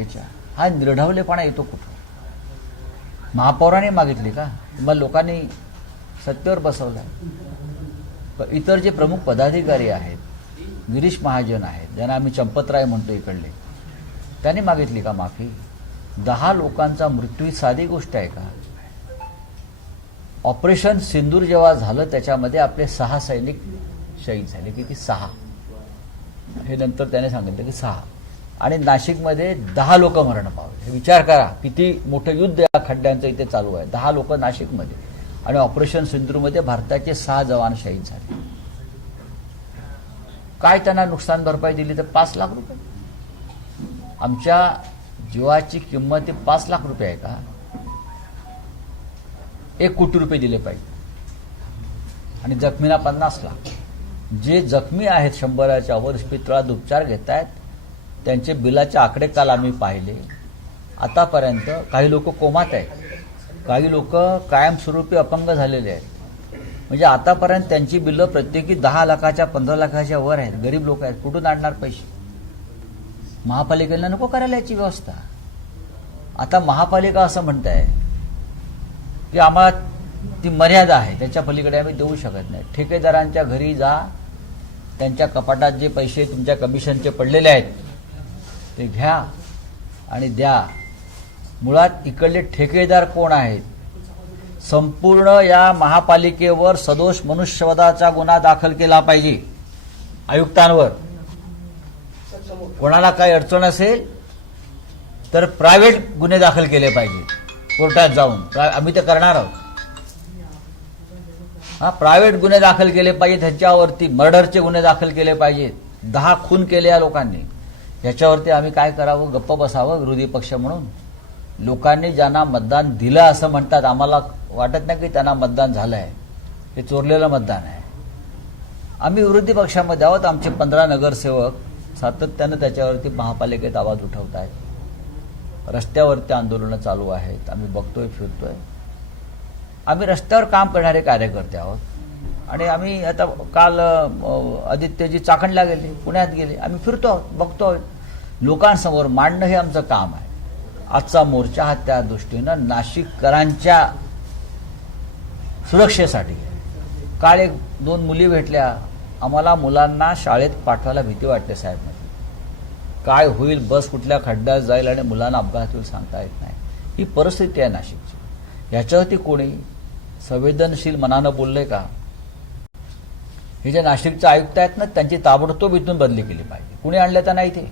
महापालिकेच्या, हा निर्ढवलेपणा येतो कुठं? महापौराने मागितली का? मग लोकांनी सत्तेवर बसवलं. इतर जे प्रमुख पदाधिकारी आहेत, गिरीश महाजन आहेत, ज्यांना आम्ही चंपतराय म्हणतो इकडले, त्यांनी मागितली का माफी? 10 लोकांचा मृत्यू ही साधी गोष्ट आहे का? ऑपरेशन सिंदूर जेव्हा झालं त्याच्यामध्ये आपले 6 सैनिक शहीद झाले. किती? 6. हे नंतर त्याने सांगितलं की 6. आणि नाशिकमध्ये 10 लोक मरण पावले. हे विचार करा किती मोठं युद्ध या खड्ड्यांचं इथे चालू आहे. 10 लोक नाशिकमध्ये, आणि ऑपरेशन सिंदूरमध्ये भारताचे 6 जवान शहीद झाले. काय त्यांना नुकसान भरपाई दिली? तर 5 लाख रुपये. आमच्या जीवाची किंमत ही 5 लाख रुपये आहे का? 1 कोटी रुपये दिले पाहिजे. आणि जखमींना 50 लाख. जे जखमी आहेत 100च्या वर इस्पितळात उपचार घेत आहेत, त्यांचे बिलाचे आकडे काल आम्ही पाहिले. आतापर्यंत काही लोक कोमात आहेत, काही लोक कायमस्वरूपी अपंग झालेले आहेत. म्हणजे आतापर्यंत त्यांची बिलं प्रत्येकी 10 लाखाच्या 15 लाखाच्या वर आहेत. गरीब लोक आहेत, कुठून आणणार पैसे? महापालिकेला नको करायला याची व्यवस्था. आता महापालिका असं म्हणत आहे की आम्हाला ती मर्यादा आहे, त्याच्या पलीकडे आम्ही देऊ शकत नाही. ठेकेदारांच्या घरी जा, त्यांच्या कपाटात जे पैसे तुमच्या कमिशनचे पडलेले आहेत ते घ्या आणि द्या. मुळात इकडले ठेकेदार कोण आहेत? संपूर्ण या महापालिकेवर सदोष मनुष्यवधाचा गुन्हा दाखल केला पाहिजे. आयुक्तांवर कोणाला काही अडचण असेल तर प्रायव्हेट गुन्हे दाखल केले पाहिजे कोर्टात जाऊन. आम्ही ते करणार आहोत. प्रायव्हेट गुन्हे दाखल केले पाहिजेत. ह्याच्यावरती मर्डरचे गुन्हे दाखल केले पाहिजेत. 10 खून केले या लोकांनी. याच्यावरती आम्ही काय करावं? गप्प बसावं विरोधी पक्ष म्हणून? लोकांनी ज्यांना मतदान दिलं असं म्हणतात, आम्हाला वाटत नाही की त्यांना मतदान झालं आहे. हे चोरलेलं मतदान आहे. आम्ही विरोधी पक्षामध्ये आहोत. आमचे 15 नगरसेवक सातत्यानं त्याच्यावरती महापालिकेत आवाज उठवत आहेत. रस्त्यावरती आंदोलनं चालू आहेत. आम्ही बघतोय, फिरतोय. आम्ही रस्त्यावर काम करणारे कार्यकर्ते आहोत. आणि आम्ही आता काल आदित्यजी चाकणला गेले, पुण्यात गेले. आम्ही फिरतो आहोत, बघतो आहोत. लोकांसमोर मांडणं हे आमचं काम आहे. आजचा मोर्चा हा त्या दृष्टीनं नाशिककरांच्या सुरक्षेसाठी. काल 1-2 मुली भेटल्या. आम्हाला मुलांना शाळेत पाठवायला भीती वाटते साहेब. काय होईल, बस कुठल्या खड्ड्यात जाईल आणि मुलांना अपघात होईल सांगता येत नाही. ही परिस्थिती आहे नाशिकची. याच्यावरती कोणी संवेदनशील मनानं बोललंय का? हे जे नाशिकचे आयुक्त आहेत ना, त्यांची ताबडतोब इथून बदली केली पाहिजे. कुणी आणलं तर नाही. ते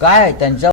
काय त्यांच्या